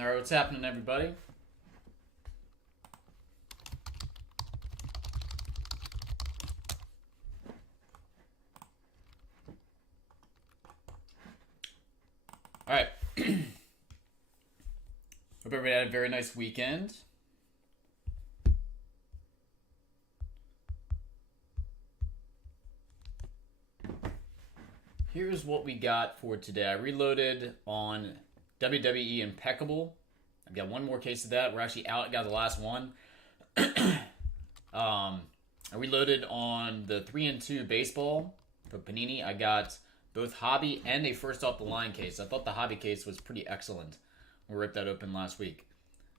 Alright, what's happening, everybody? Alright. Hope everybody had a very nice weekend. Here's what we got for today. I reloaded on WWE Impeccable. I've got one more case of that. We're actually out. Got the last one. I reloaded on the 3 and 2 baseball for Panini. I got both hobby and a first off the line case. I thought the hobby case was pretty excellent. We ripped that open last week.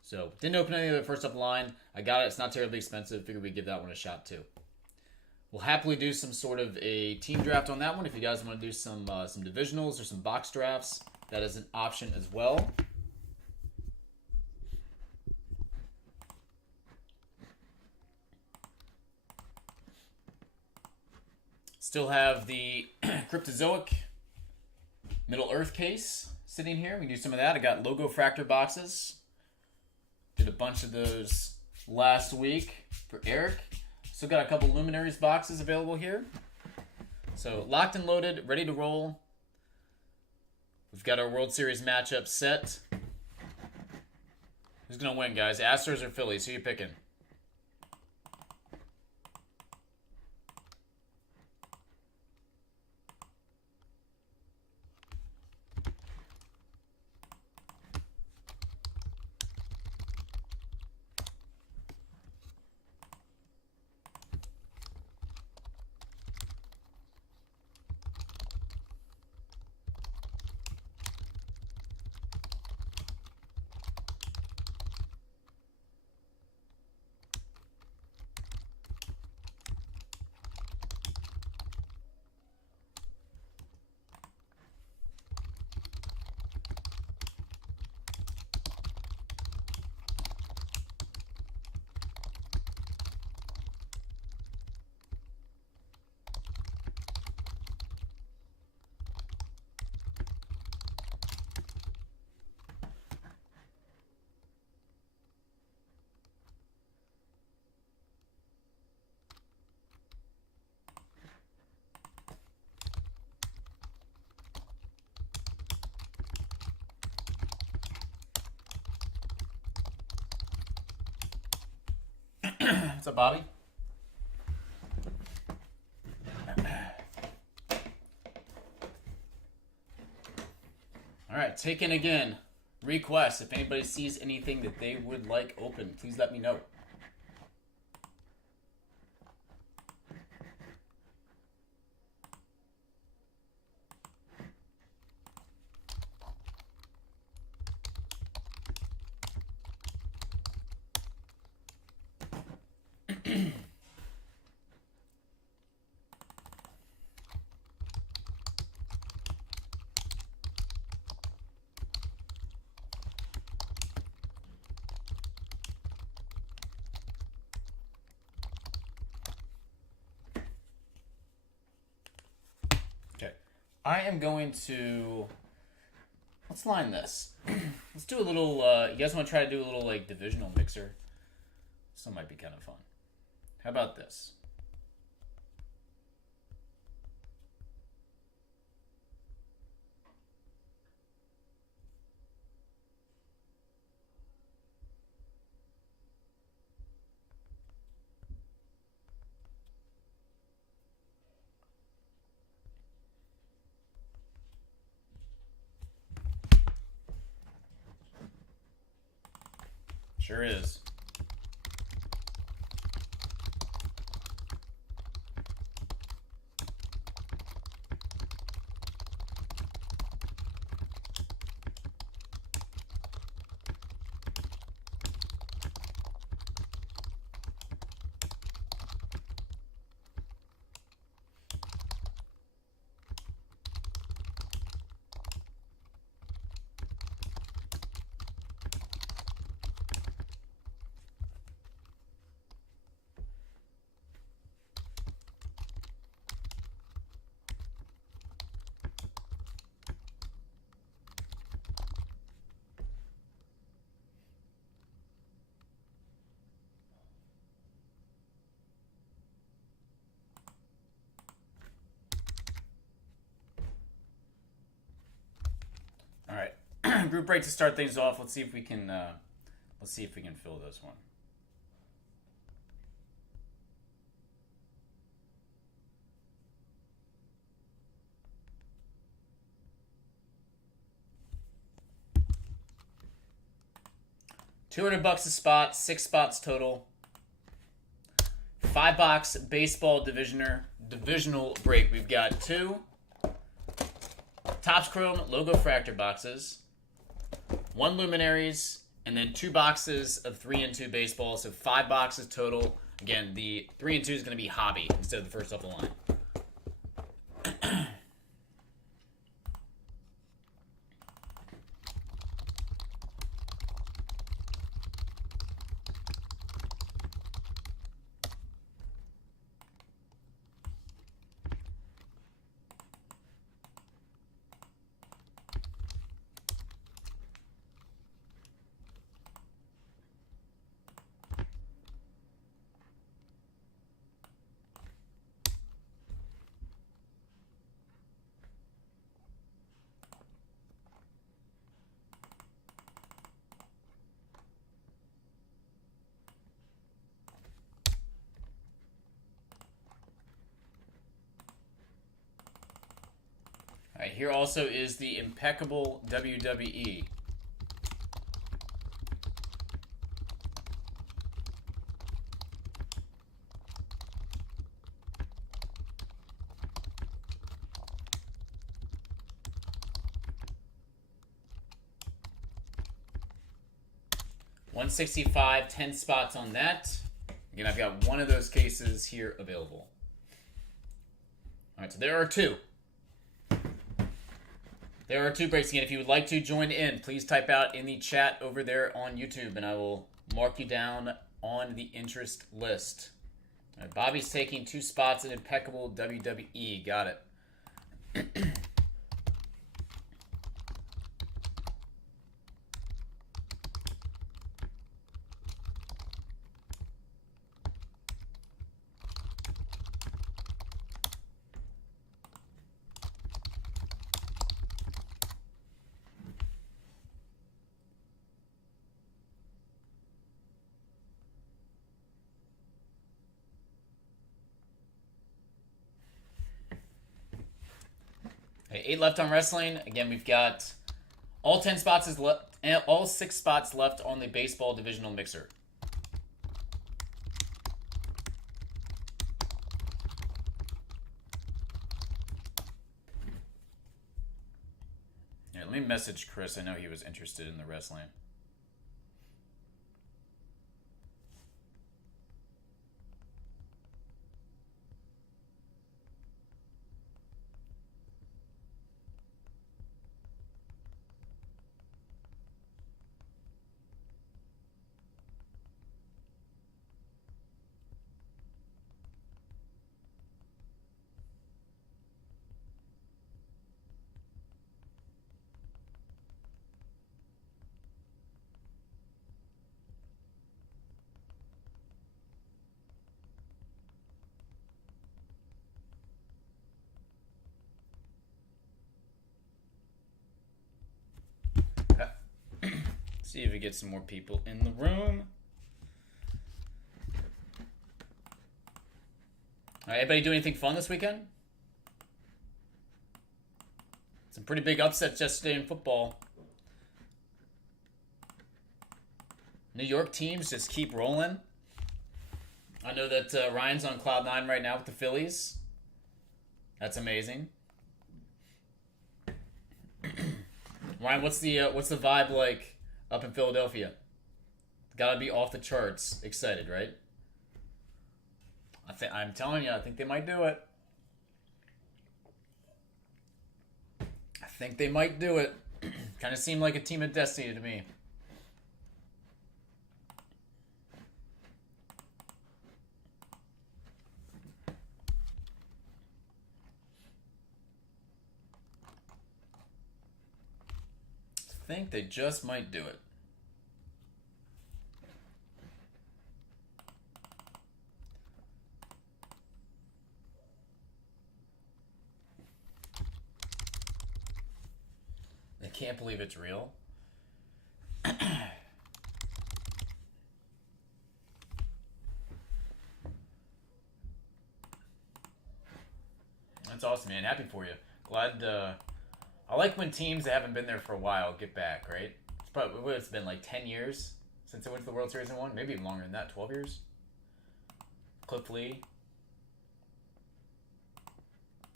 So didn't open any of it first off the line. I got it. It's not terribly expensive. Figured we'd give that one a shot too. We'll happily do some sort of a team draft on that one. If you guys want to do some divisionals or some box drafts, that is an option as well. Still have the Cryptozoic Middle Earth case sitting here. We can do some of that. I got Logofractor boxes. Did a bunch of those last week for Eric. Still got a couple Luminaries boxes available here. So locked and loaded, ready to roll. We've got our World Series matchup set. Who's going to win, guys? Astros or Phillies? Who are you picking? What's up, Bobby? All right, taken again. Request. If anybody sees anything that they would like open, please let me know. I am going to, let's line this. Let's do a little, you guys want to try to do a little, like, divisional mixer? This one might be kind of fun. How about this? Sure is. group break to start things off. Let's see if we can fill this one. $200 a spot, 6 spots total. 5-box baseball divisional break. We've got 2 Topps Chrome Logofractor boxes, 1 Luminaries, and then 2 boxes of 3 and 2 baseball. So 5 boxes total. Again, the 3 and 2 is going to be hobby instead of the first off the line. All right, here also is the impeccable WWE. $165, 10 spots on that. Again, I've got one of those cases here available. All right, so there are 2. There are 2 breaks. Again, if you would like to join in, please type out in the chat over there on YouTube, and I will mark you down on the interest list. All right, Bobby's taking 2 spots in impeccable WWE. Got it. Okay, 8 left on wrestling. Again, we've got all 10 spots is left, and all 6 spots left on the baseball divisional mixer. Yeah, let me message Chris. I know he was interested in the wrestling. See if we get some more people in the room. All right, anybody do anything fun this weekend? Some pretty big upsets yesterday in football. New York teams just keep rolling. I know that Ryan's on cloud 9 right now with the Phillies. That's amazing. Ryan, what's the vibe like up in Philadelphia? Gotta be off the charts excited, right? I'm telling you, I think they might do it. I think they might do it. Kind of seemed like a team of destiny to me. I think they just might do it. I can't believe it's real. That's awesome, man. Happy for you. Glad. I like when teams that haven't been there for a while get back, right? It's probably what it's been like 10 years since they went to the World Series and won. Maybe even longer than that. 12 years. Cliff Lee,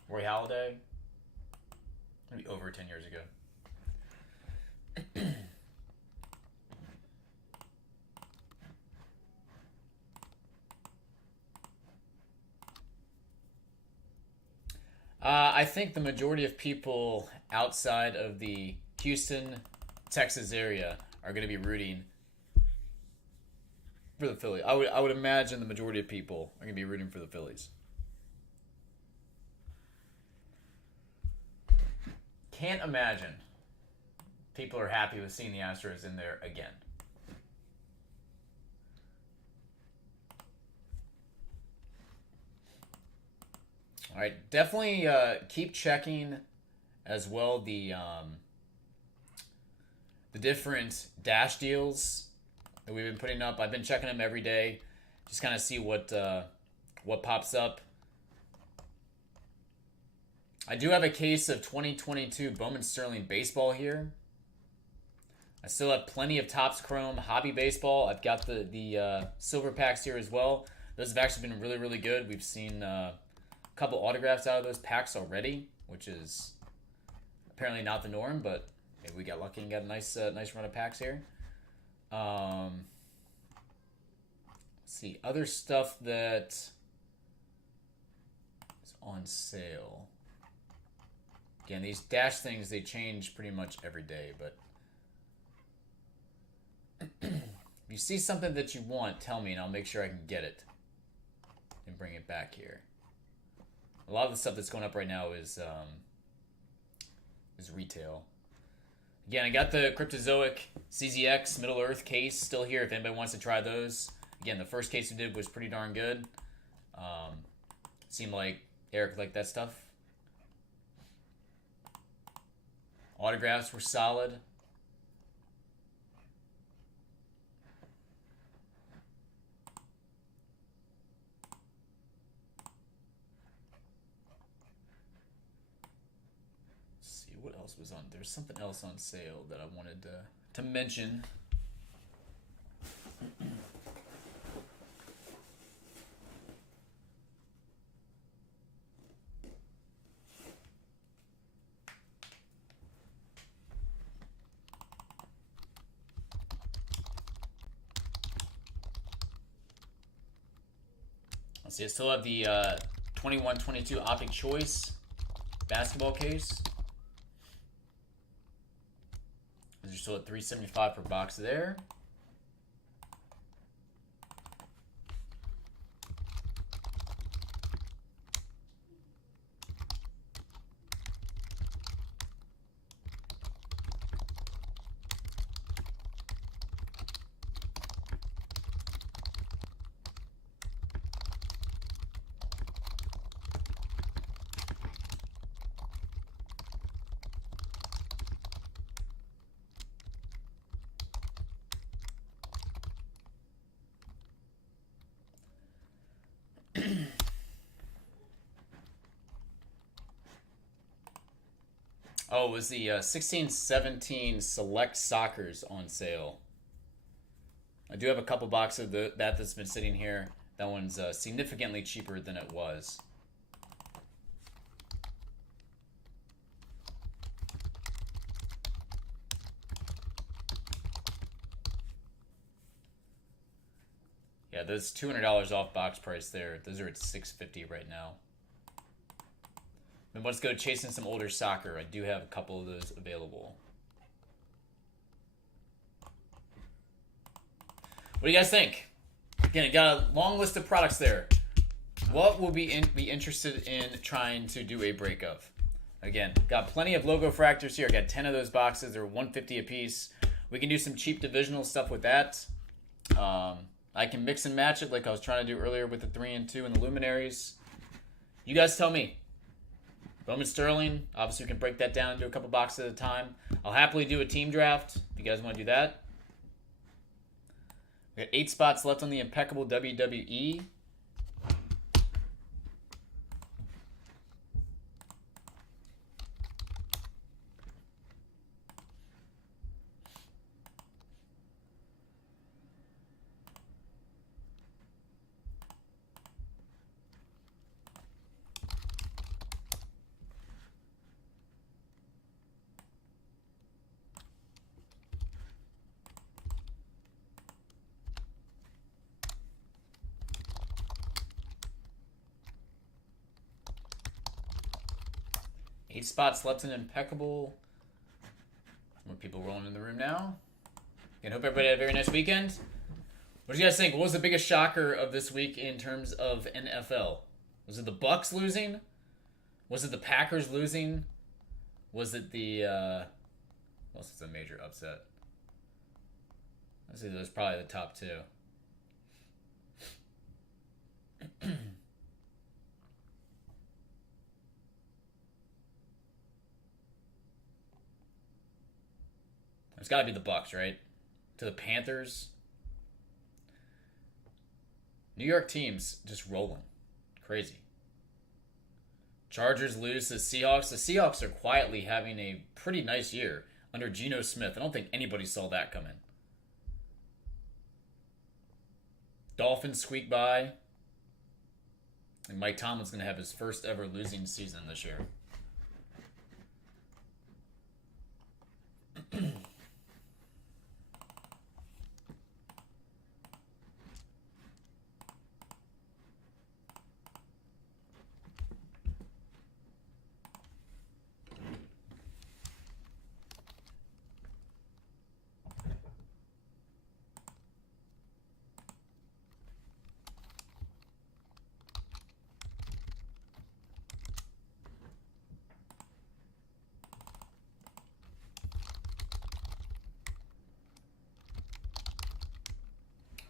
Roy Halladay. Maybe over 10 years ago. I think the majority of people outside of the Houston, Texas area are going to be rooting for the Phillies. I would imagine the majority of people are going to be rooting for the Phillies. Can't imagine people are happy with seeing the Astros in there again. All right, definitely keep checking as well the different dash deals that we've been putting up. I've been checking them every day, just kind of see what pops up. I do have a case of 2022 Bowman Sterling baseball here. I still have plenty of Topps Chrome Hobby Baseball. I've got the silver packs here as well. Those have actually been really, really good. We've seen a couple autographs out of those packs already, which is apparently not the norm, but maybe we got lucky and got a nice run of packs here. Let's see, other stuff that is on sale. Again, these dash things, they change pretty much every day, but if you see something that you want, tell me and I'll make sure I can get it and bring it back here. A lot of the stuff that's going up right now is retail. Again, I got the Cryptozoic CZX Middle Earth case still here if anybody wants to try those. Again, the first case we did was pretty darn good. Seemed like Eric liked that stuff. Autographs were solid. Let's see what else was on. There's something else on sale that I wanted to mention. Let's see, I still have the 21-22 Optic Choice basketball case. Those are still at $3.75 per box there. Oh, it was the 16-17 Select Soccers on sale. I do have a couple boxes of that's been sitting here. That one's significantly cheaper than it was. Yeah, those $200 off box price there. Those are at $650 right now. And let's go chasing some older soccer. I do have a couple of those available. What do you guys think? Again, I got a long list of products there. What will be interested in trying to do a break of? Again, got plenty of Logofractors here. I got 10 of those boxes. They're $150 a piece. We can do some cheap divisional stuff with that. I can mix and match it like I was trying to do earlier with the 3 and 2 and the Luminaries. You guys tell me. Bowman Sterling, obviously we can break that down into a couple boxes at a time. I'll happily do a team draft if you guys want to do that. We got 8 spots left on the Impeccable WWE. 8 spots left in impeccable. More people rolling in the room now. And hope everybody had a very nice weekend. What do you guys think? What was the biggest shocker of this week in terms of NFL? Was it the Bucks losing? Was it the Packers losing? Was it the what else was a major upset? I'd say those probably the top two. It's got to be the Bucks, right? To the Panthers. New York teams just rolling. Crazy. Chargers lose to Seahawks. The Seahawks are quietly having a pretty nice year under Geno Smith. I don't think anybody saw that coming. Dolphins squeak by. And Mike Tomlin's going to have his first ever losing season this year.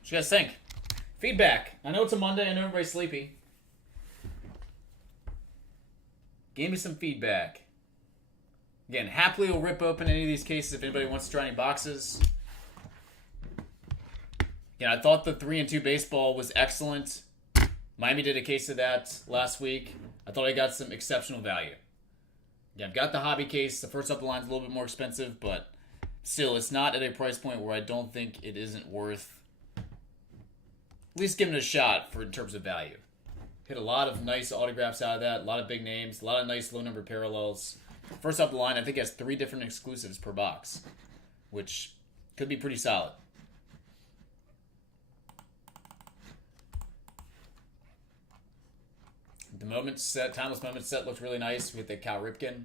What you guys think? Feedback. I know it's a Monday. I know everybody's sleepy. Give me some feedback. Again, happily will rip open any of these cases if anybody wants to try any boxes. Yeah, I thought the 3 and 2 baseball was excellent. Miami did a case of that last week. I thought I got some exceptional value. Yeah, I've got the hobby case. The first up the line's a little bit more expensive, but still, it's not at a price point where I don't think it isn't worth at least giving it a shot in terms of value. Hit a lot of nice autographs out of that, a lot of big names, a lot of nice low number parallels. First up the line, I think has 3 different exclusives per box, which could be pretty solid. The moment set, timeless moment set looks really nice with the Cal Ripken.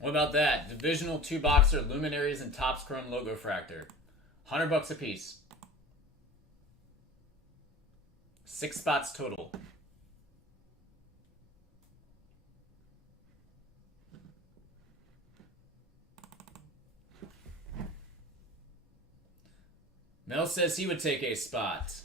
What about that? Divisional 2-boxer, Luminaries and Topps Chrome Logofractor. $100 a piece. 6 spots total. Mel says he would take a spot.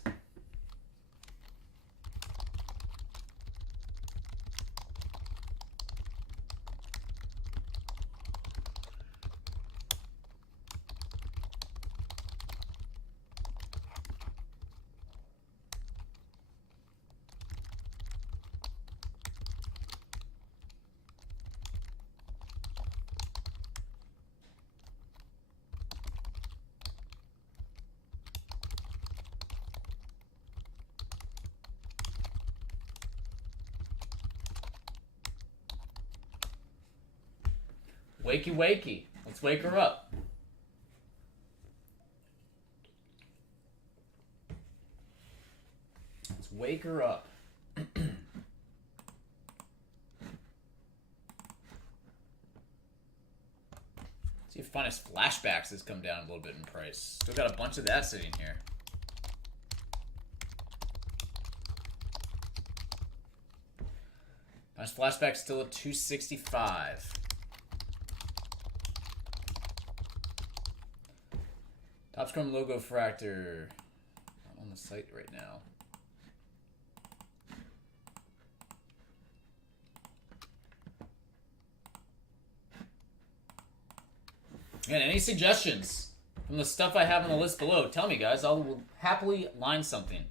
Wakey, wakey. Let's wake her up. Let's wake her up. See if Finest Flashbacks has come down a little bit in price. Still got a bunch of that sitting here. Finest Flashback still at $265. Topps Chrome Logofractor. Not on the site right now. Again, any suggestions from the stuff I have on the list below? Tell me, guys. I will happily line something.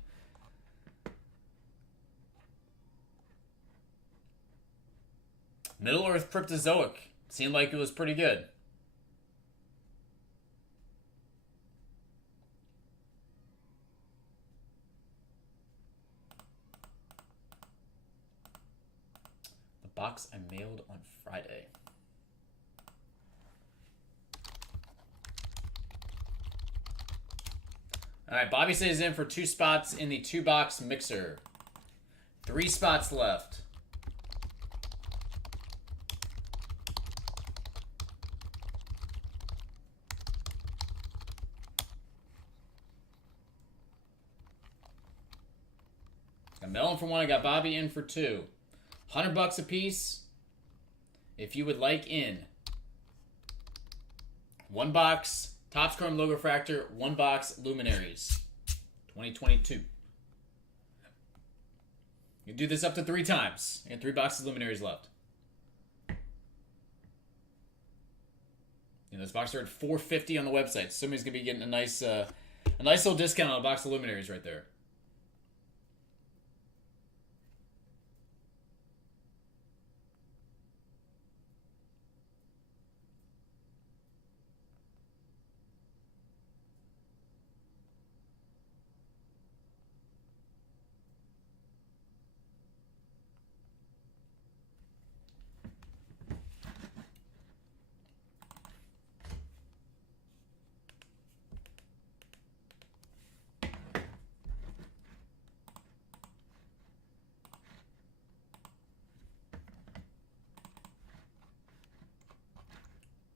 Middle Earth Cryptozoic. Seemed like it was pretty good. The box I mailed on Friday. All right, Bobby stays in for 2 spots in the 2-box mixer. 3 spots left. Got Melon for 1. I got Bobby in for 2. $100 a piece. If you would like in. 1 box. Topps Chrome Logofractor, 1 box Luminaries, 2022. You can do this up to 3 times. You got 3 boxes of Luminaries left. And those boxes are at $4.50 on the website. Somebody's gonna be getting a nice little discount on a box of Luminaries right there.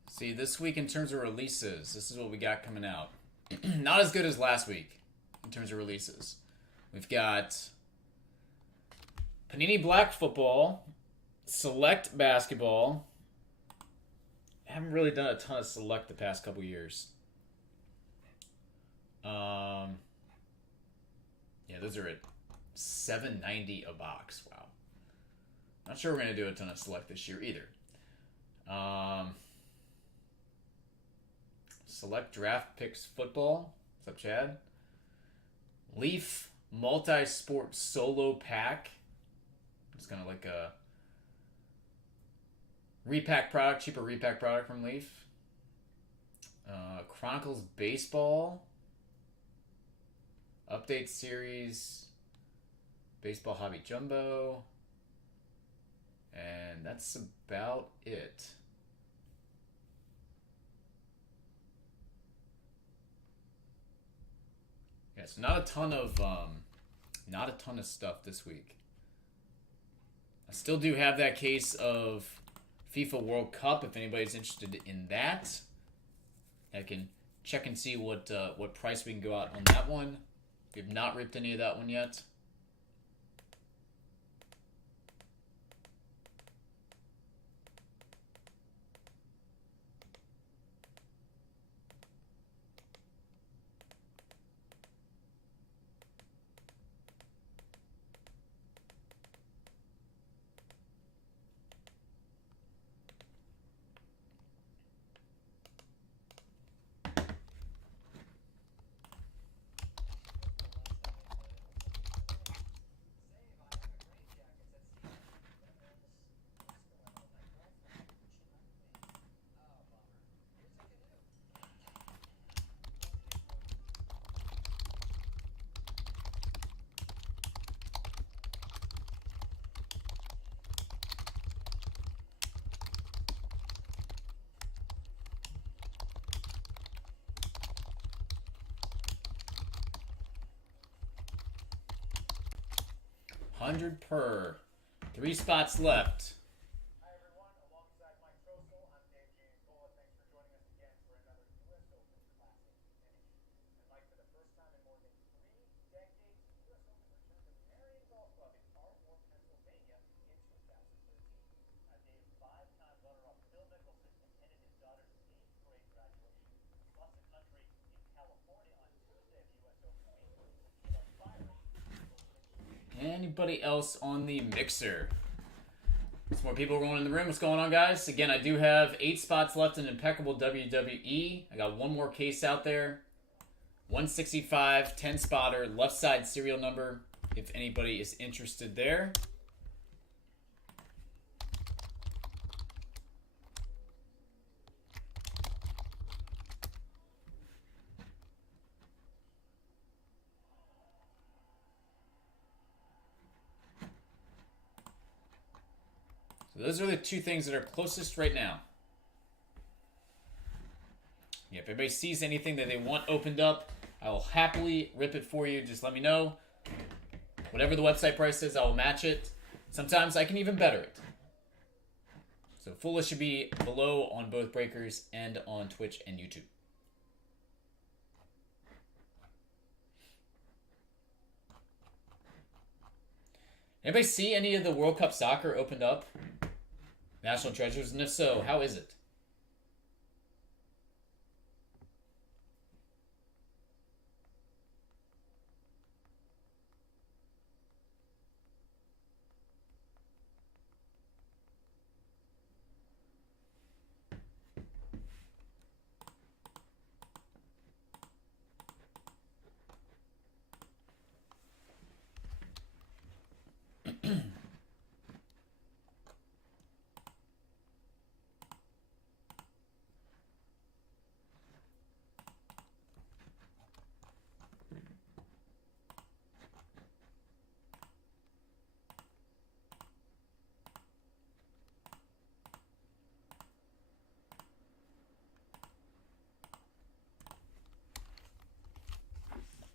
See, this week in terms of releases, this is what we got coming out. Not as good as last week in terms of releases. We've got Panini Black Football, Select Basketball. I haven't really done a ton of Select the past couple years. Yeah, those are at $7.90 a box. Wow. Not sure we're going to do a ton of Select this year either. Select Draft Picks Football. What's up, Chad? Leaf Multi-Sport Solo Pack. It's kind of like a repack product, cheaper repack product from Leaf. Chronicles Baseball. Update Series. Baseball Hobby Jumbo. And that's about it. Yeah, so not a ton of stuff this week. I still do have that case of FIFA World Cup. If anybody's interested in that, I can check and see what price we can go out on that one. We have not ripped any of that one yet. $100 per. 3 spots left. Hi everyone, alongside Mike Trossel, I'm Dave James Gola. Thanks for joining us again for another U.S. Open Classic finish. And Mike, for the first time in more than 3 decades, the U.S. Open returned to Marion Golf Club in Ardmore, Pennsylvania in 2013. Dave, 5-time runner-up Phil Mickelson attended his daughter's 8th grade graduation across the country in California on Tuesday of the U.S. Open week. Some firing. Anybody else on the mixer? Some more people rolling in the room. What's going on, guys? Again, I do have 8 spots left in Impeccable WWE. I got one more case out there. 165, 10 spotter, left side serial number, if anybody is interested there. So those are the two things that are closest right now. Yeah, if anybody sees anything that they want opened up, I will happily rip it for you. Just let me know. Whatever the website price is, I will match it. Sometimes I can even better it. So full list should be below on both breakers and on Twitch and YouTube. Anybody see any of the World Cup soccer opened up? National Treasures? And if so, how is it?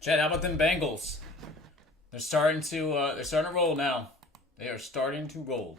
Chad, how about them Bengals? They're starting to roll now. They are starting to roll.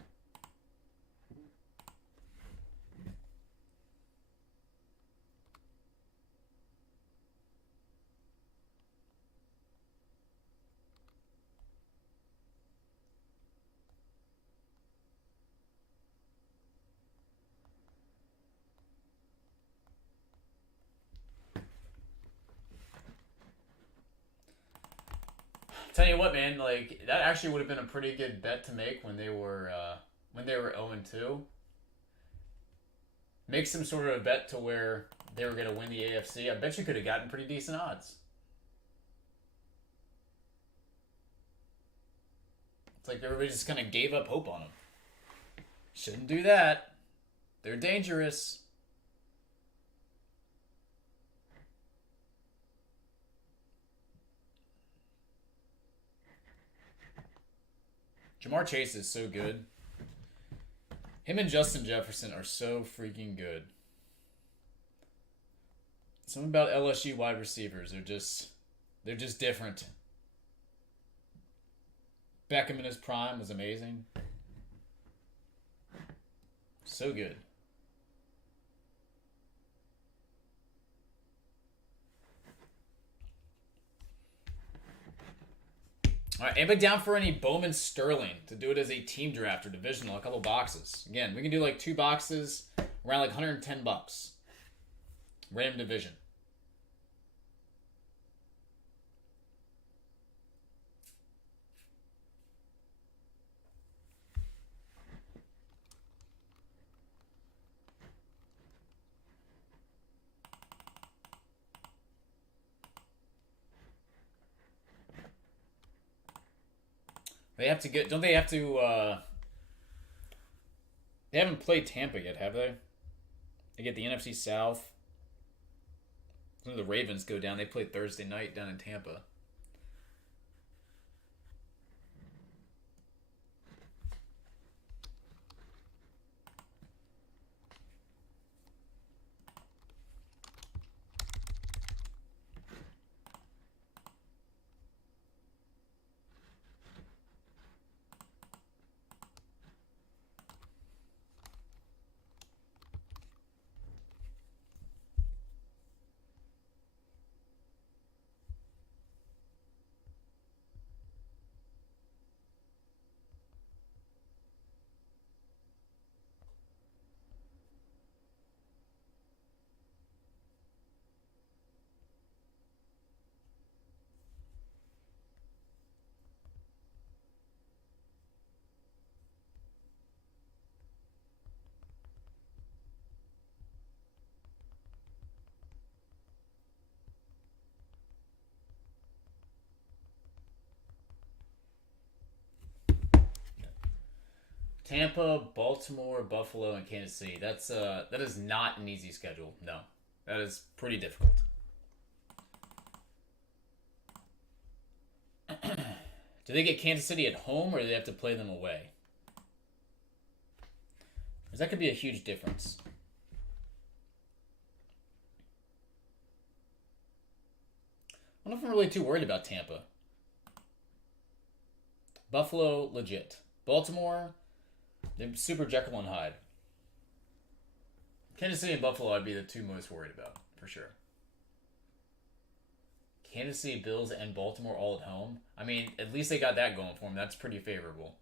Tell you what, man, like that actually would have been a pretty good bet to make when they were 0-2. Make some sort of a bet to where they were going to win the AFC. I bet you could have gotten pretty decent odds. It's like everybody just kind of gave up hope on them. Shouldn't do that. They're dangerous. Jamar Chase is so good. Him and Justin Jefferson are so freaking good. Something about LSU wide receivers. They're just different. Beckham in his prime was amazing. So good. All right, anybody down for any Bowman Sterling to do it as a team draft or divisional? A couple boxes. Again, we can do like 2 boxes around like $110. Random division. They have to get. Don't they have to? They haven't played Tampa yet, have they? They get the NFC South. When the Ravens go down, they play Thursday night down in Tampa. Tampa, Baltimore, Buffalo, and Kansas City. That is not an easy schedule. No, that is pretty difficult. Do they get Kansas City at home, or do they have to play them away? that could be a huge difference. I don't know if I'm really too worried about Tampa. Buffalo, legit. Baltimore, they're super Jekyll and Hyde. Kansas City and Buffalo, I'd be the two most worried about, for sure. Kansas City, Bills, and Baltimore all at home. I mean, at least they got that going for them. That's pretty favorable.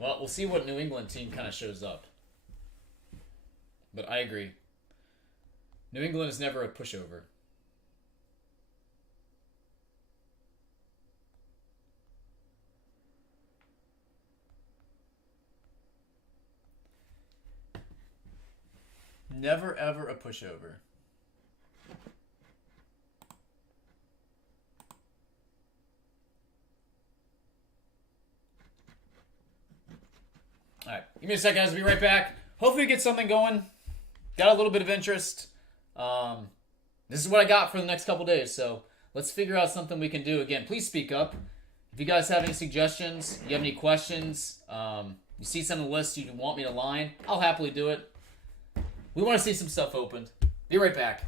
Well, we'll see what New England team kind of shows up. But I agree. New England is never a pushover. Never ever a pushover. Alright, give me a second, guys. I'll be right back. Hopefully we get something going. Got a little bit of interest. This is what I got for the next couple days, so let's figure out something we can do. Again, please speak up. If you guys have any suggestions, you have any questions, you see some on the list you want me to line, I'll happily do it. We want to see some stuff opened. Be right back.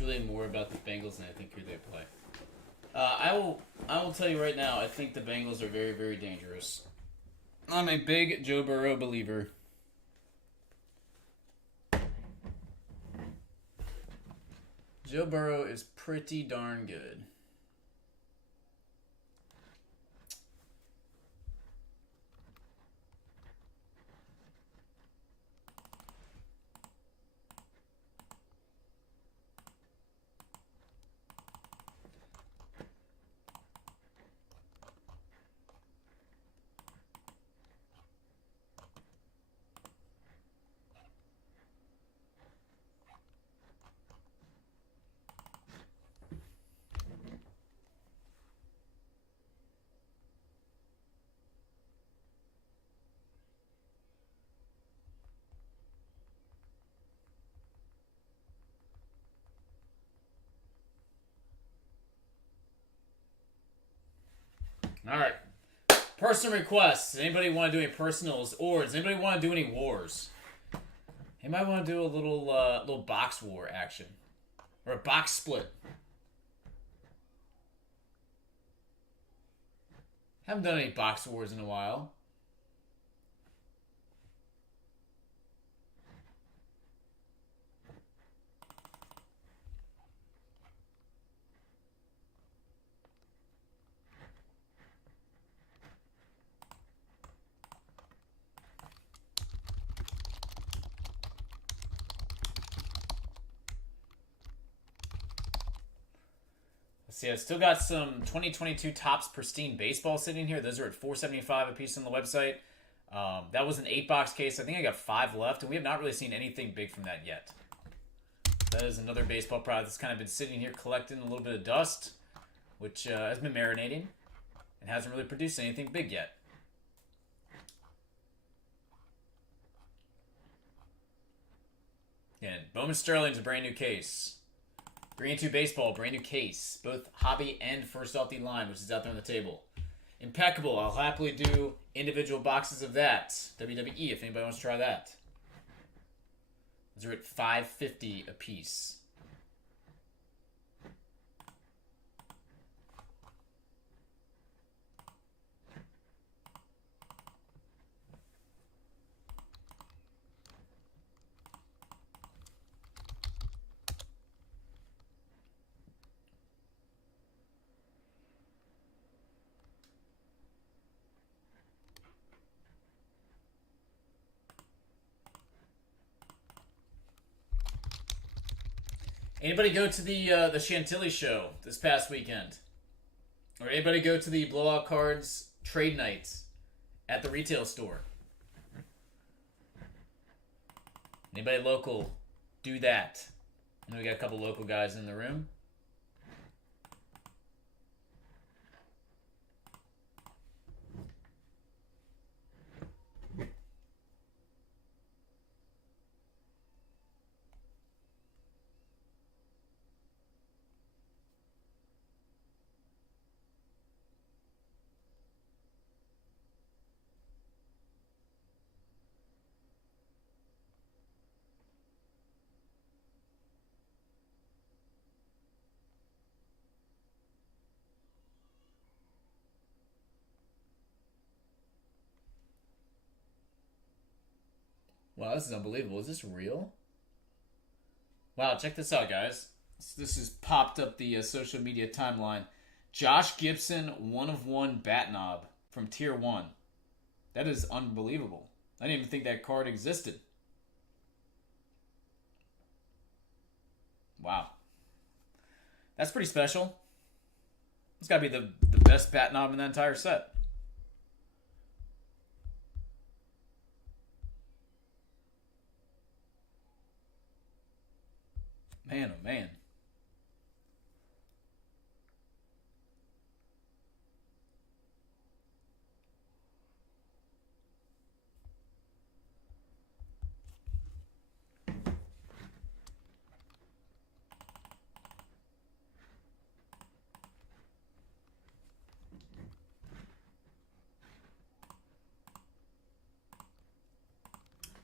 Really more about the Bengals than I think who they play. I will tell you right now, I think the Bengals are very, very dangerous. I'm a big Joe Burrow believer. Joe Burrow is pretty darn good. All right. Personal requests. Anybody want to do any personals or does anybody want to do any wars? Anybody want to do a little box war action or a box split? Haven't done any box wars in a while. See, I still got some 2022 Topps Pristine baseball sitting here. Those are at $4.75 a piece on the website. That was an 8-box case. I think I got 5 left, and we have not really seen anything big from that yet. That is another baseball product that's kind of been sitting here collecting a little bit of dust, which has been marinating and hasn't really produced anything big yet. And Bowman Sterling's a brand new case. 3 and 2 baseball, brand new case. Both hobby and first off the line, which is out there on the table. Impeccable. I'll happily do individual boxes of that. WWE, if anybody wants to try that. Those are at $5.50 a piece. Anybody go to the Chantilly show this past weekend? Or anybody go to the Blowout Cards trade nights at the retail store? Anybody local, do that. I know we got a couple local guys in the room. Wow, this is unbelievable. Is this real? Wow, check this out, guys. This has popped up the social media timeline. Josh Gibson, 1/1 bat knob from Tier 1. That is unbelievable. I didn't even think that card existed. Wow. That's pretty special. It's got to be the best bat knob in that entire set. Man, oh man.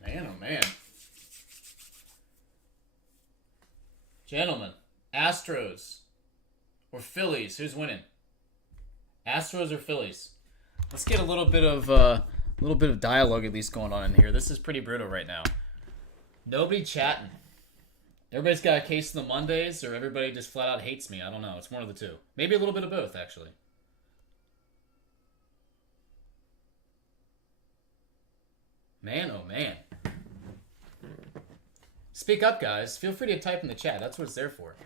Man, oh man. Gentlemen, Astros or Phillies? Who's winning? Astros or Phillies? Let's get a little bit of dialogue at least going on in here. This is pretty brutal right now. Nobody chatting. Everybody's got a case of the Mondays, or everybody just flat out hates me. I don't know. It's one of the two. Maybe a little bit of both, actually. Man, oh man. Speak up, guys. Feel free to type in the chat. That's what it's there for.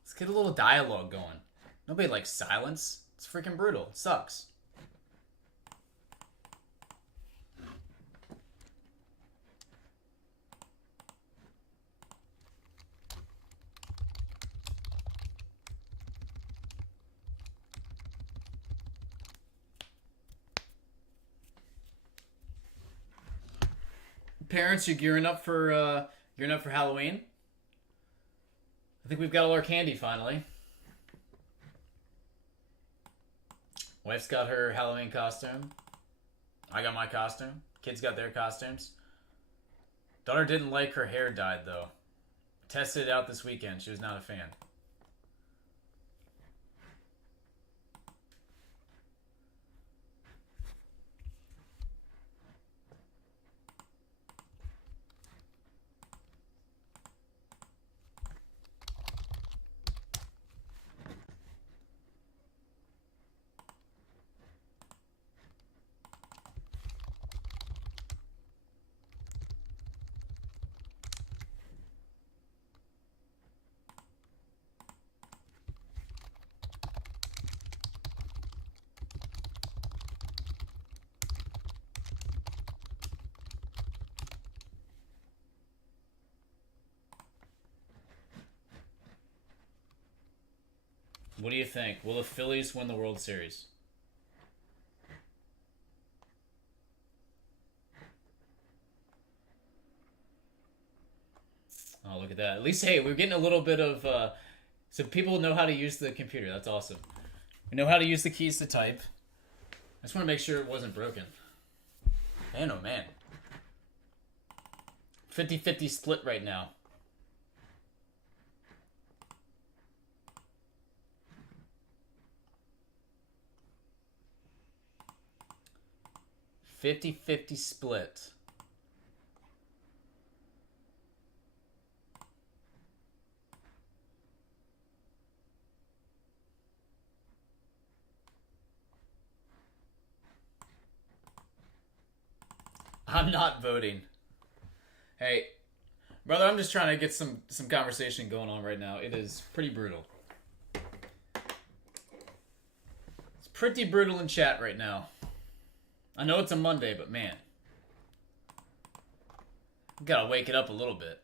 Let's get a little dialogue going. Nobody likes silence. It's freaking brutal. It sucks. Parents, you gearing up for Halloween? I think we've got all our candy finally. Wife's got her Halloween costume. I got my costume. Kids got their costumes. Daughter didn't like her hair dyed though. Tested it out this weekend. She was not a fan. What do you think? Will the Phillies win the World Series? Oh, look at that. At least, hey, we're getting a little bit of... so people know how to use the computer. That's awesome. We know how to use the keys to type. I just want to make sure it wasn't broken. Man, oh man. 50-50 split right now. $50-50 split. I'm not voting. Hey, brother, I'm just trying to get some conversation going on right now. It is pretty brutal. It's pretty brutal in chat right now. I know it's a Monday, but man. Gotta wake it up a little bit.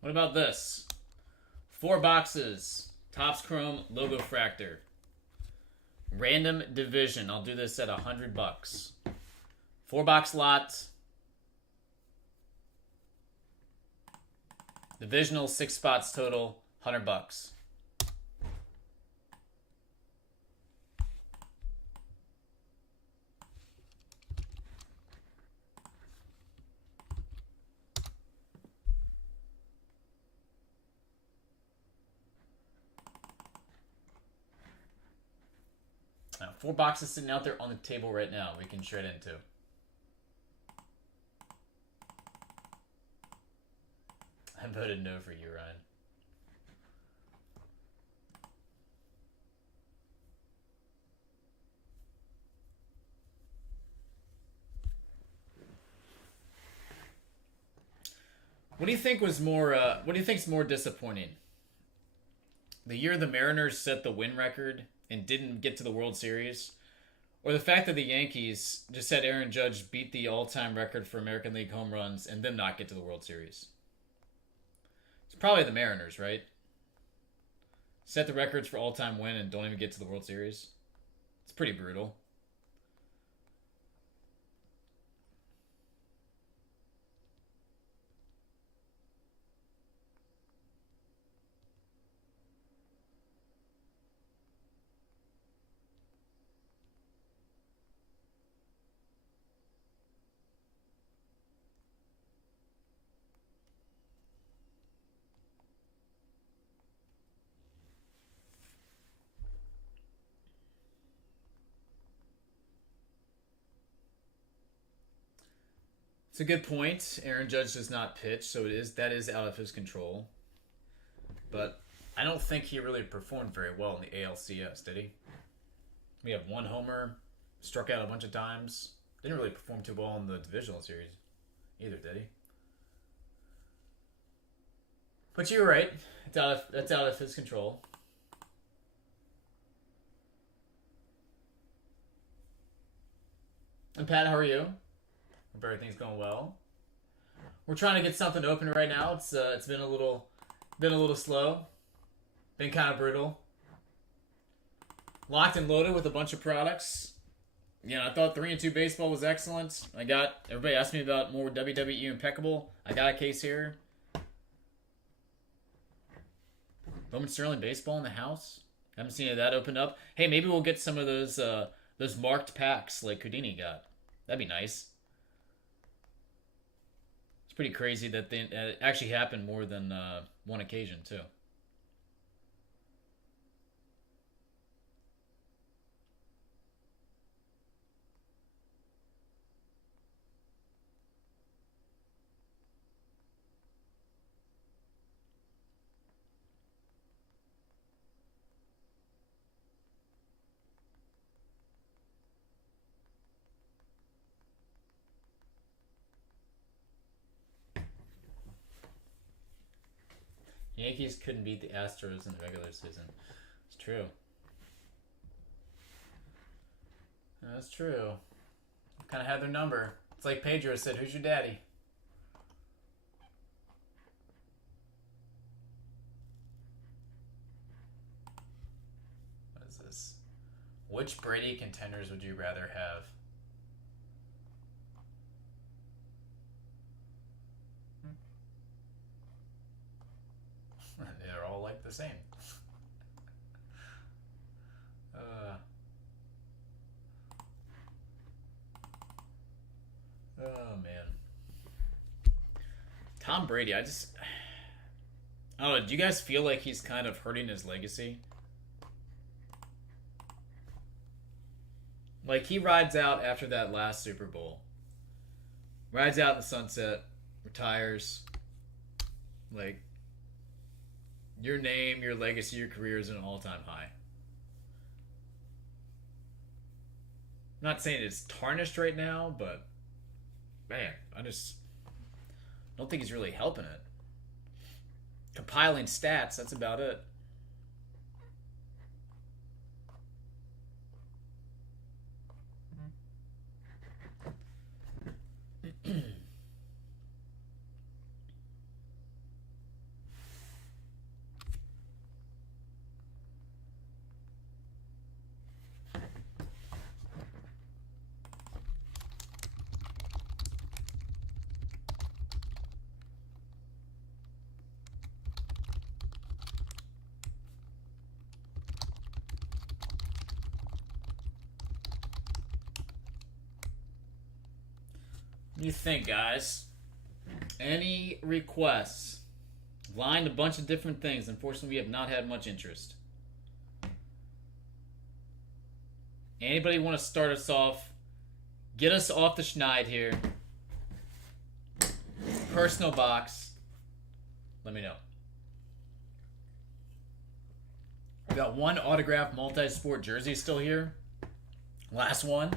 What about this? 4 boxes. Topps Chrome Logofractor. Random division. I'll do this at $100. 4-box lot. Divisional 6 spots total. $100. Now, 4 boxes sitting out there on the table right now we can shred into. I voted no for you, Ryan. What do you think was more? What do you think's more disappointing? The year the Mariners set the win record and didn't get to the World Series, or the fact that the Yankees just had Aaron Judge beat the all-time record for American League home runs and then not get to the World Series? It's probably the Mariners, right? Set the records for all-time win and don't even get to the World Series. It's pretty brutal. It's a good point. Aaron Judge does not pitch, so that is out of his control. But I don't think he really performed very well in the ALCS, did he? We have one homer, struck out a bunch of times. Didn't really perform too well in the divisional series either, did he? But you're right. That's out of his control. And Pat, how are you? Hope everything's going well. We're trying to get something open right now. It's been a little slow. Been kind of brutal. Locked and loaded with a bunch of products. Yeah, I thought 3 and 2 baseball was excellent. Everybody asked me about more WWE Impeccable. I got a case here. Bowman Sterling baseball in the house. Haven't seen any of that opened up. Hey, maybe we'll get some of those marked packs like Houdini got. That'd be nice. It's pretty crazy that it actually happened more than one occasion too. Yankees couldn't beat the Astros in the regular season. It's true. That's true. Kind of had their number. It's like Pedro said, "Who's your daddy?" What is this? Which Brady contenders would you rather have? They're all like the same. Oh man, Tom Brady. I don't know. Do you guys feel like he's kind of hurting his legacy? Like he rides out after that last Super Bowl, rides out in the sunset, retires. Like your name, your legacy, your career is at an all-time high. I'm not saying it's tarnished right now, but man, I just don't think he's really helping it. Compiling stats, that's about it. What do you think, guys? Any requests? Lined a bunch of different things. Unfortunately, we have not had much interest. Anybody want to start us off? Get us off the schneid here. Personal box. Let me know. We got one autographed multi-sport jersey still here. Last one.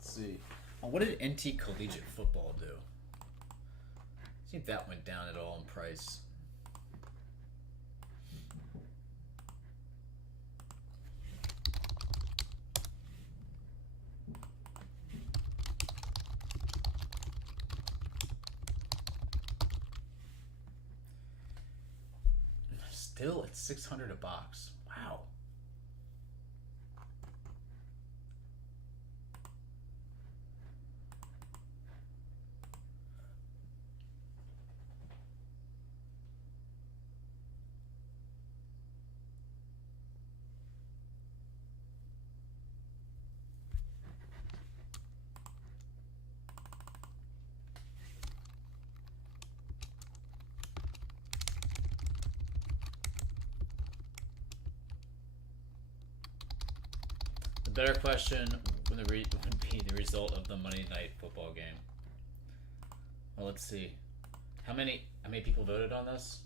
See. Oh, what did NT Collegiate football do? See if that went down at all in price. Still at $600 a box. Wow. better question would be the result of the Monday Night Football game. Well, let's see. How many people voted on this?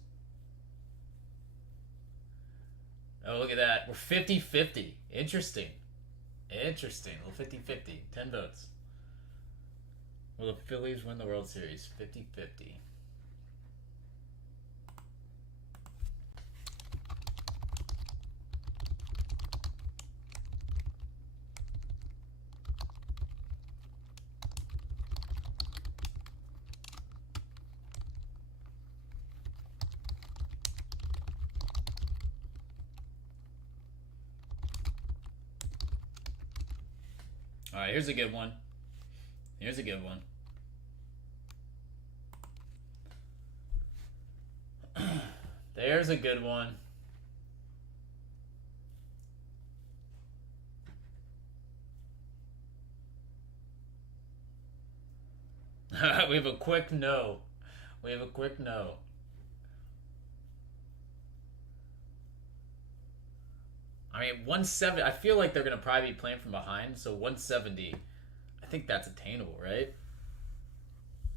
Oh, look at that. We're 50-50. Interesting. Interesting. A little 50-50. 10 votes. Will the Phillies win the World Series? 50-50. All right, here's a good one. Here's a good one. There's a good one. We have a quick no. We have a quick no. I mean, 170. I feel like they're going to probably be playing from behind, so 170. I think that's attainable, right?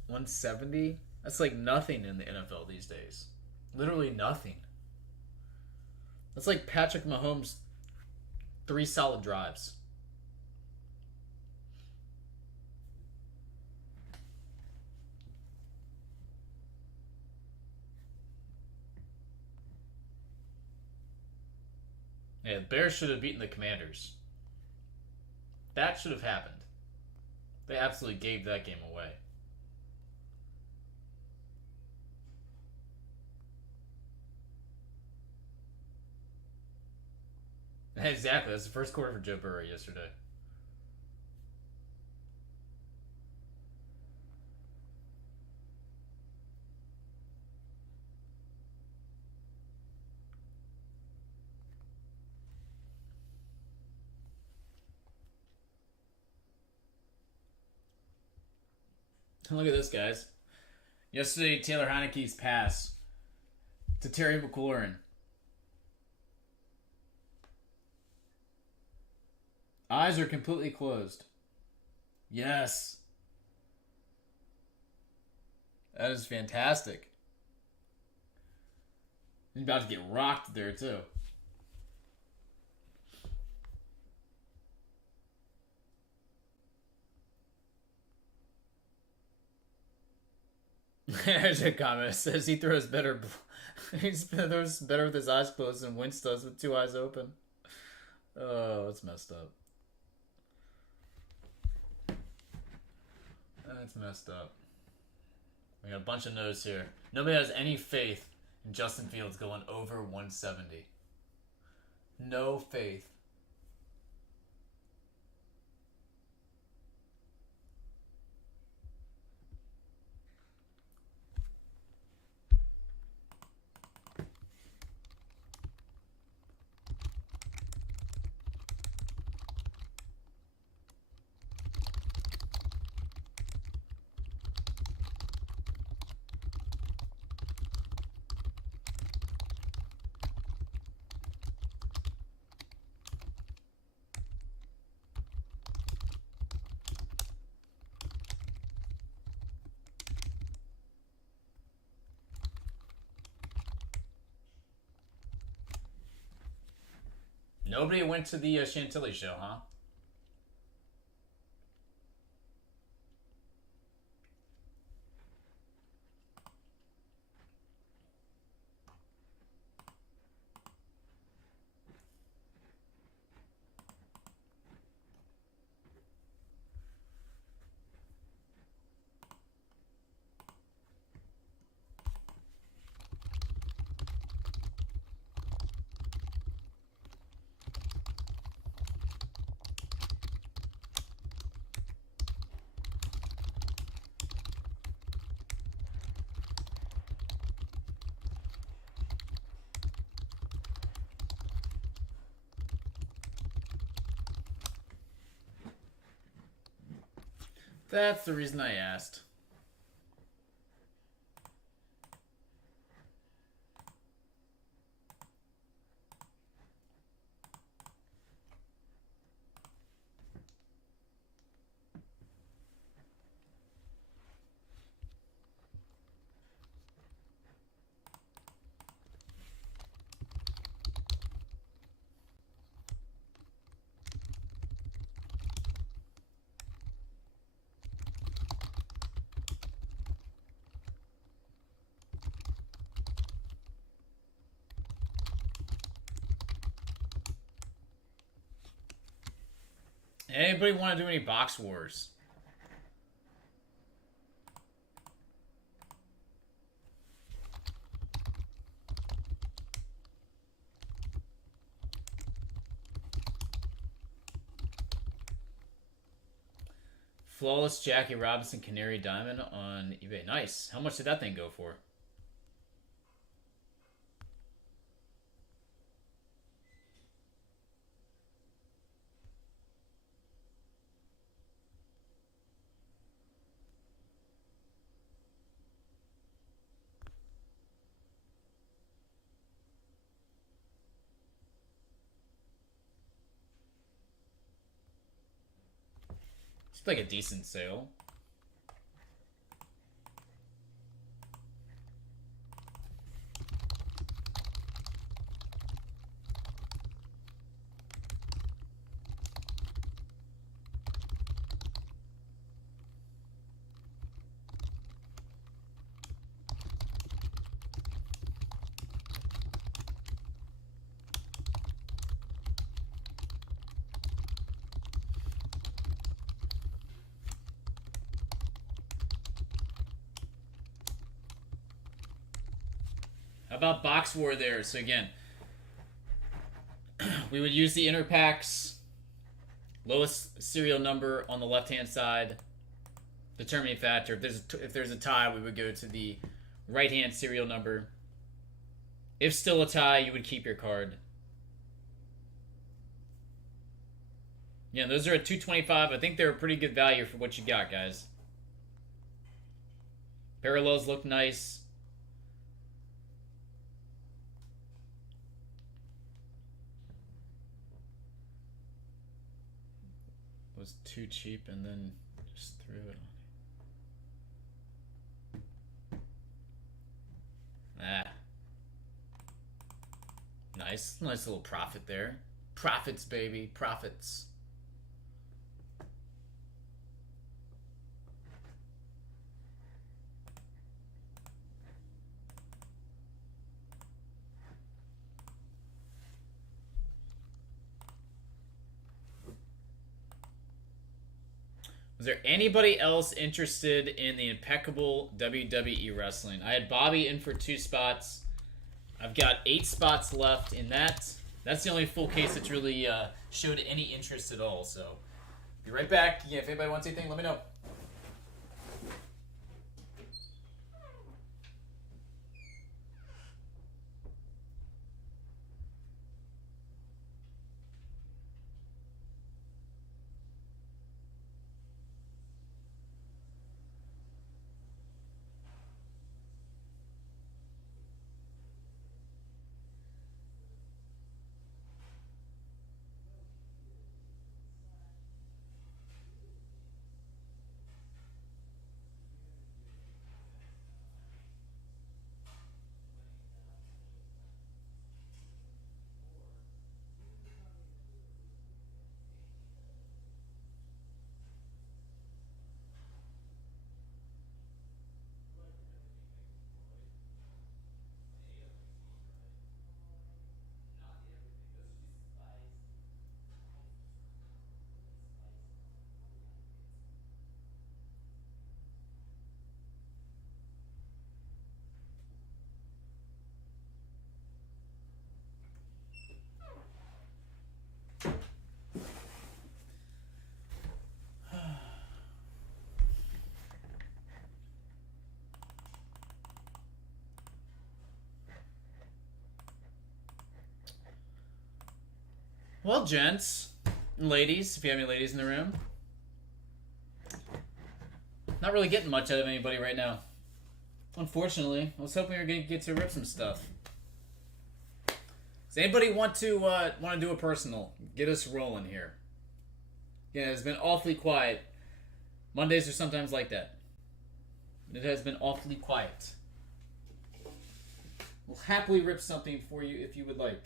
170? That's like nothing in the NFL these days. Literally nothing. That's like Patrick Mahomes' 3 solid drives. Yeah, the Bears should have beaten the Commanders. That should have happened. They absolutely gave that game away. Exactly. That's the first quarter for Joe Burrow yesterday. Look at this, guys. Yesterday, Taylor Heineke's pass to Terry McLaurin. Eyes are completely closed. Yes. That is fantastic. He's about to get rocked there, too. There's a comment that says he throws better. He throws better with his eyes closed than Wentz does with 2 eyes open. Oh, it's messed up. That's messed up. We got a bunch of no's here. Nobody has any faith in Justin Fields going over 170. No faith. Nobody went to the Chantilly show, huh? That's the reason I asked. Anybody want to do any box wars? Flawless Jackie Robinson Canary Diamond on eBay. Nice. How much did that thing go for? It's like a decent sale. How about box war there? So again, we would use the inner packs, lowest serial number on the left-hand side, determining factor. If there's a tie, we would go to the right-hand serial number. If still a tie, you would keep your card. Yeah, those are at $225. I think they're a pretty good value for what you got, guys. Parallels look nice. Was too cheap and then just threw it on. Ah. Nice. Nice little profit there. Profits, baby. Profits. Was there anybody else interested in the impeccable WWE wrestling? I had Bobby in for 2 spots. I've got 8 spots left in that. That's the only full case that's really showed any interest at all. So, be right back. Yeah, if anybody wants anything, let me know. Well, gents and ladies, if you have any ladies in the room, not really getting much out of anybody right now. Unfortunately, I was hoping we were going to get to rip some stuff. Does anybody want to do a personal? Get us rolling here. Yeah, it's been awfully quiet. Mondays are sometimes like that. It has been awfully quiet. We'll happily rip something for you if you would like.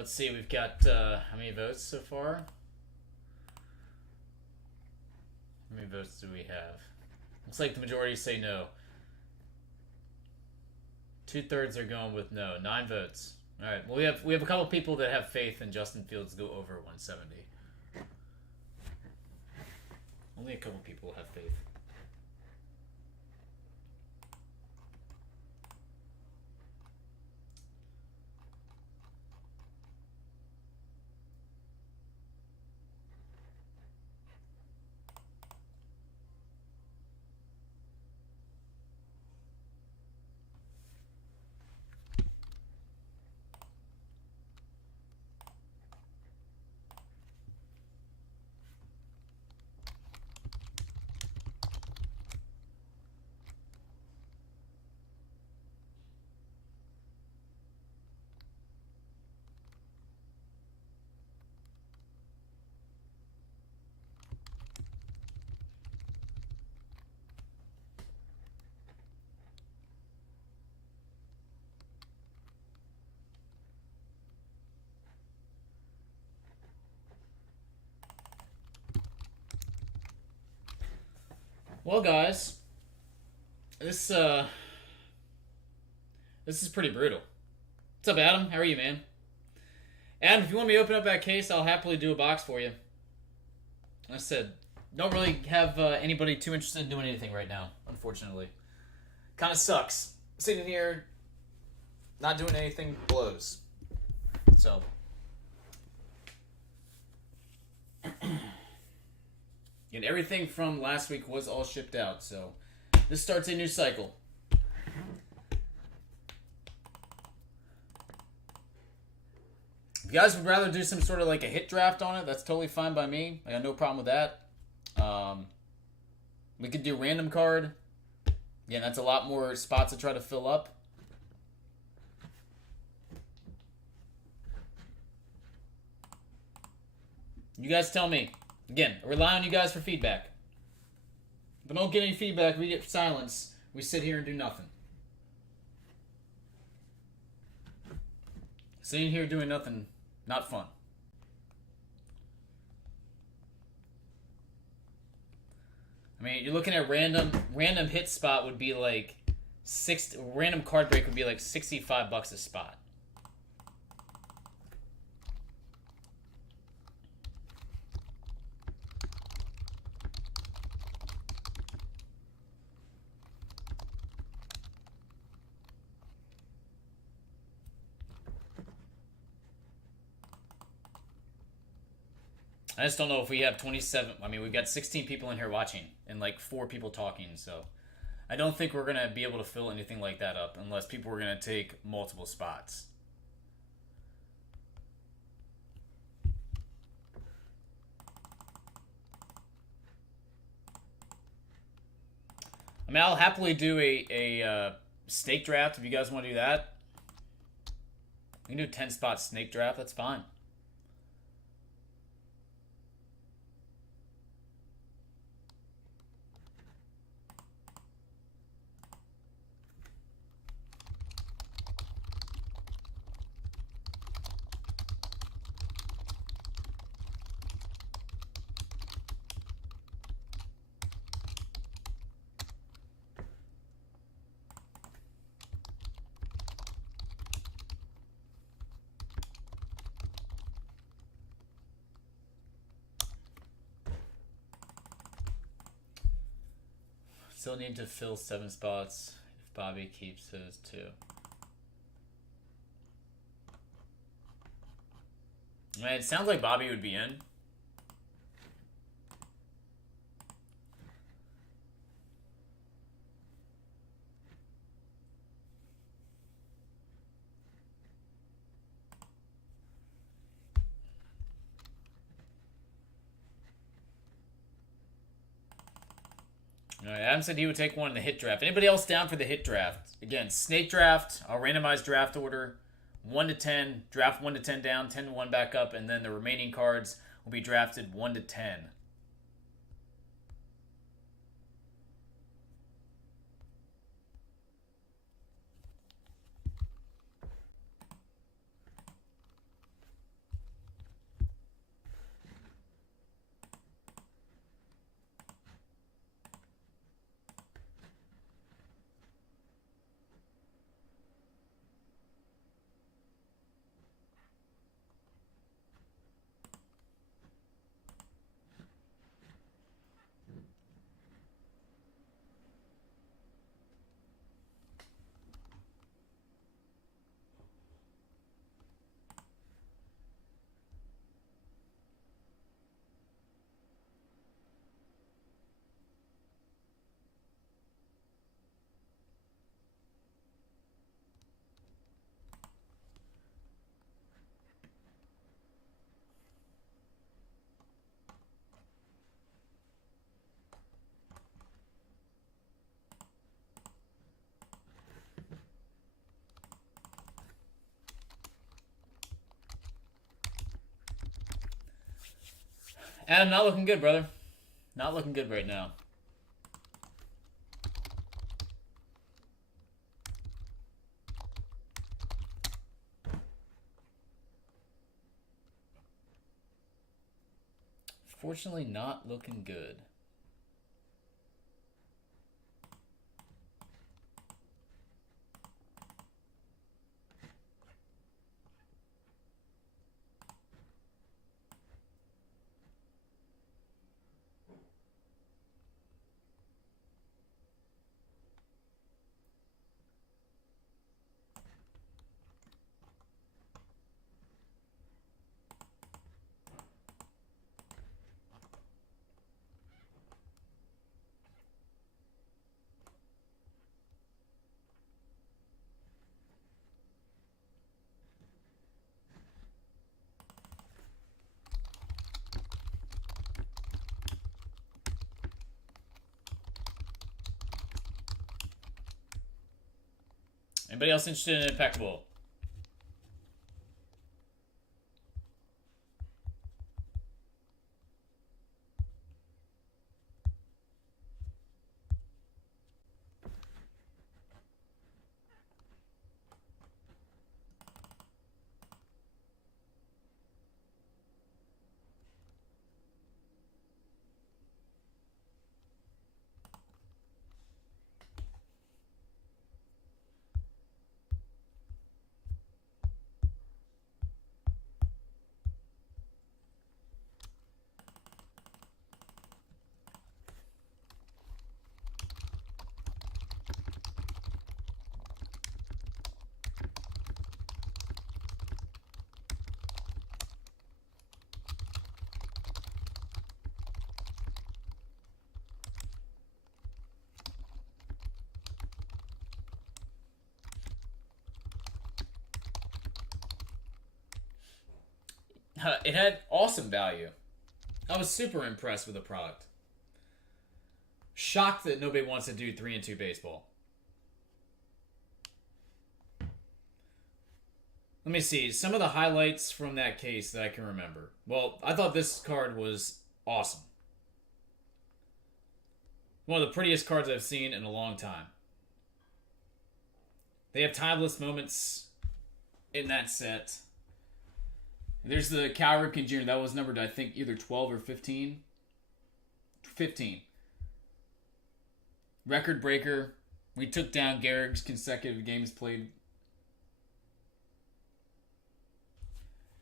Let's see, we've got how many votes so far? How many votes do we have? Looks like the majority say no. 2/3 are going with no. 9 votes. All right. Well, we have a couple people that have faith in Justin Fields to go over 170. Only a couple people have faith. Well, guys, this is pretty brutal. What's up, Adam? How are you, man? Adam, if you want me to open up that case, I'll happily do a box for you. Like I said, don't really have anybody too interested in doing anything right now, unfortunately. Kind of sucks. Sitting here, not doing anything blows. So. And everything from last week was all shipped out, so this starts a new cycle. If you guys would rather do some sort of like a hit draft on it, that's totally fine by me. I got no problem with that. We could do random card. Again, that's a lot more spots to try to fill up. You guys tell me. Again, I rely on you guys for feedback. If I don't get any feedback, we get silence. We sit here and do nothing. Sitting here doing nothing, not fun. I mean, you're looking at random hit spot would be like random card break would be like $65 a spot. I just don't know if we have 27. I mean, we've got 16 people in here watching and like 4 people talking. So I don't think we're going to be able to fill anything like that up unless people are going to take multiple spots. I mean, I'll happily do a snake draft if you guys want to do that. We can do 10 spot snake draft. That's fine. Still need to fill 7 spots if Bobby keeps his 2. I mean, it sounds like Bobby would be in. All right, Adam said he would take one in the hit draft. Anybody else down for the hit draft? Again, snake draft. I'll randomize draft order. 1 to 10. Draft 1 to 10 down. 10 to 1 back up. And then the remaining cards will be drafted 1 to 10. Adam, not looking good, brother. Not looking good right now. Fortunately, not looking good. Anybody else interested in Impeccable? It had awesome value. I was super impressed with the product. Shocked that nobody wants to do 3 and 2 baseball. Let me see. Some of the highlights from that case that I can remember. Well, I thought this card was awesome. One of the prettiest cards I've seen in a long time. They have timeless moments in that set. There's the Cal Ripken Jr. That was numbered, I think, either 12 or 15. 15. Record breaker. We took down Gehrig's consecutive games played.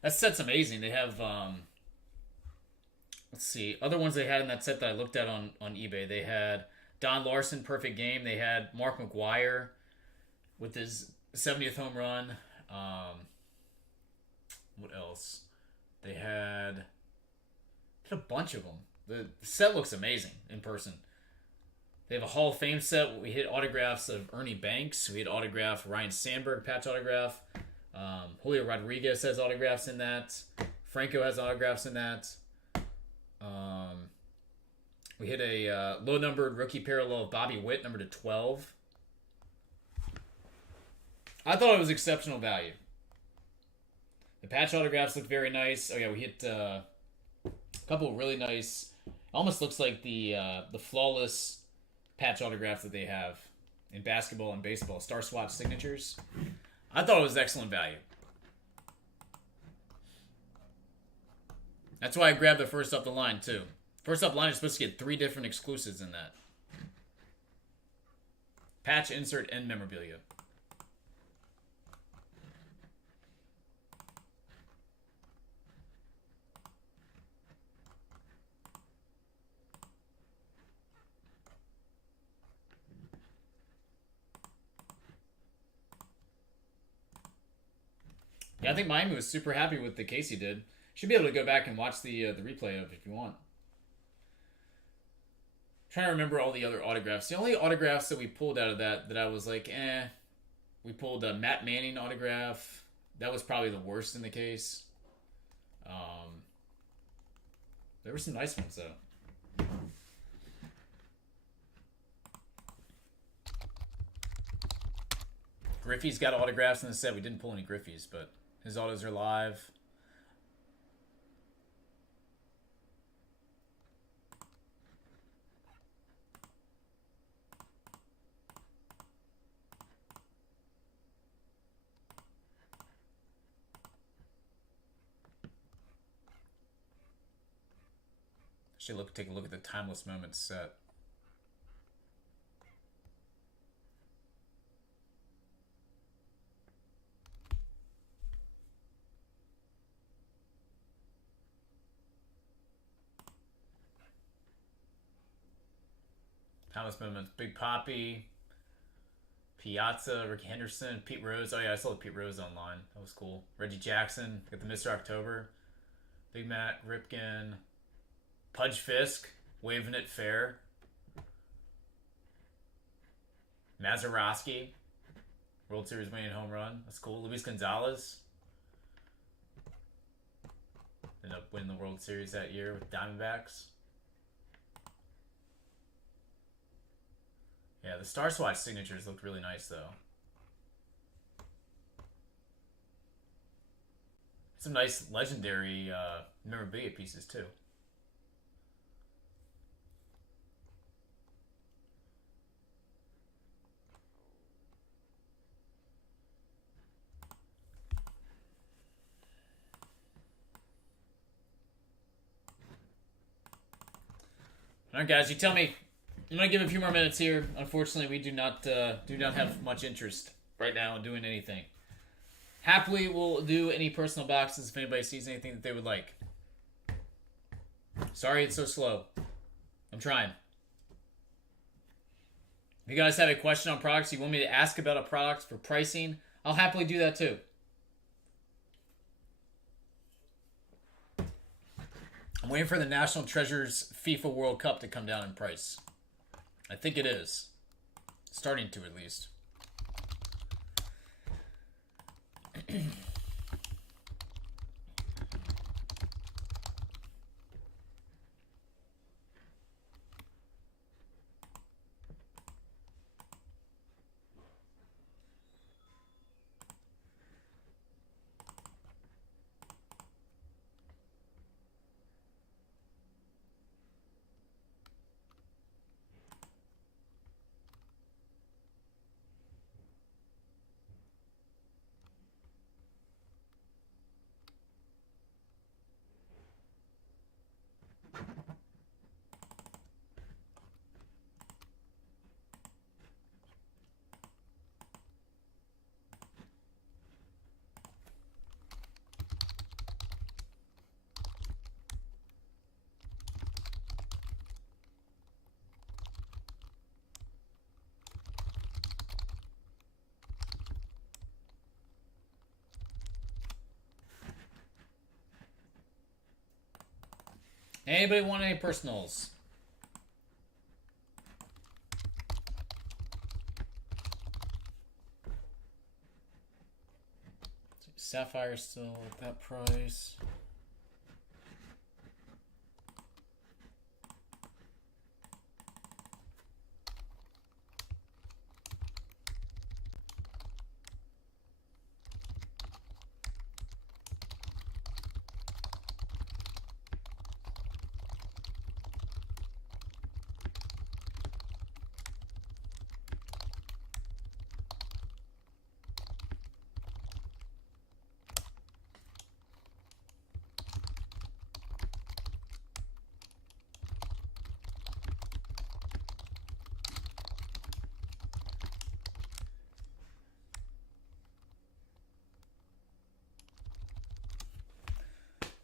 That set's amazing. They have, let's see, other ones they had in that set that I looked at on eBay. They had Don Larson, perfect game. They had Mark McGwire with his 70th home run. What else? They had a bunch of them. The set looks amazing in person. They have a Hall of Fame set. We hit autographs of Ernie Banks. We hit autograph Ryan Sandberg, patch autograph. Julio Rodriguez has autographs in that. Franco has autographs in that. We hit a low-numbered rookie parallel of Bobby Witt, number to 12. I thought it was exceptional value. The patch autographs look very nice. Oh yeah, we hit a couple really nice. Almost looks like the flawless patch autographs that they have in basketball and baseball. Star Swatch signatures. I thought it was excellent value. That's why I grabbed the first up the line too. First up line is supposed to get 3 different exclusives in that. Patch, insert, and memorabilia. Yeah, I think Miami was super happy with the case he did. Should be able to go back and watch the replay of it if you want. Trying to remember all the other autographs. The only autographs that we pulled out of that I was like, we pulled a Matt Manning autograph. That was probably the worst in the case. There were some nice ones though. Griffey's got autographs in the set. We didn't pull any Griffey's, but his autos are live. Should take a look at the Timeless Moments set. Timeless Moments, Big Poppy, Piazza, Rick Henderson, Pete Rose. Oh yeah, I saw the Pete Rose online. That was cool. Reggie Jackson, got the Mr. October, Big Matt Ripken, Pudge Fisk, waving it fair. Mazeroski, World Series winning home run. That's cool. Luis Gonzalez ended up winning the World Series that year with Diamondbacks. Yeah, the Star Swatch signatures looked really nice, though. Some nice legendary memorabilia pieces, too. All right, guys, you tell me. I'm gonna give a few more minutes here. Unfortunately, we do not have much interest right now in doing anything. Happily, we'll do any personal boxes if anybody sees anything that they would like. Sorry it's so slow. I'm trying. If you guys have a question on products, you want me to ask about a product for pricing, I'll happily do that too. I'm waiting for the National Treasures FIFA World Cup to come down in price. I think it is. Starting to, at least. Anybody want any personals? Sapphire still at that price.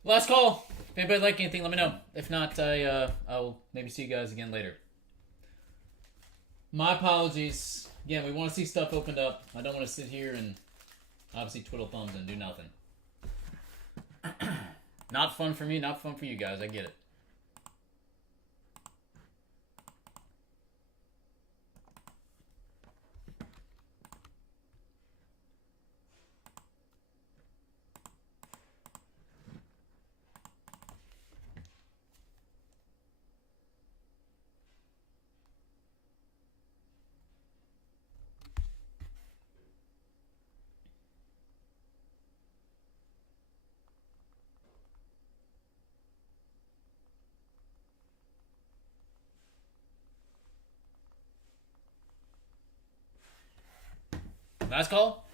Last call. If anybody like anything, let me know. If not, I'll maybe see you guys again later. My apologies. Again, we want to see stuff opened up. I don't want to sit here and obviously twiddle thumbs and do nothing. Not fun for me, not fun for you guys. I get it. Last call.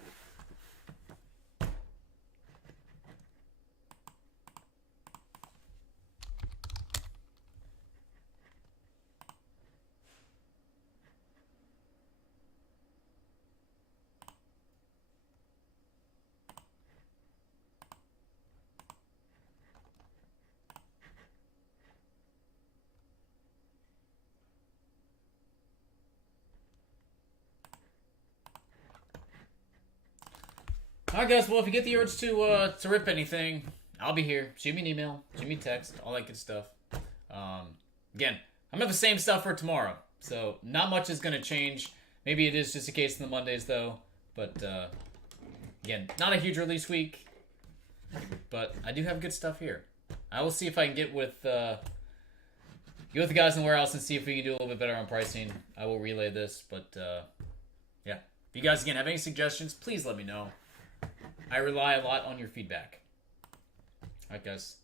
All right, guys. Well, if you get the urge to rip anything, I'll be here. Shoot me an email, shoot me a text, all that good stuff. Again, I'm gonna have the same stuff for tomorrow, so not much is gonna change. Maybe it is just a case in the Mondays though, but again, not a huge release week, but I do have good stuff here. I will see if I can get with the guys in the warehouse and see if we can do a little bit better on pricing. I will relay this, but yeah. If you guys again have any suggestions, please let me know. I rely a lot on your feedback. All right, guys.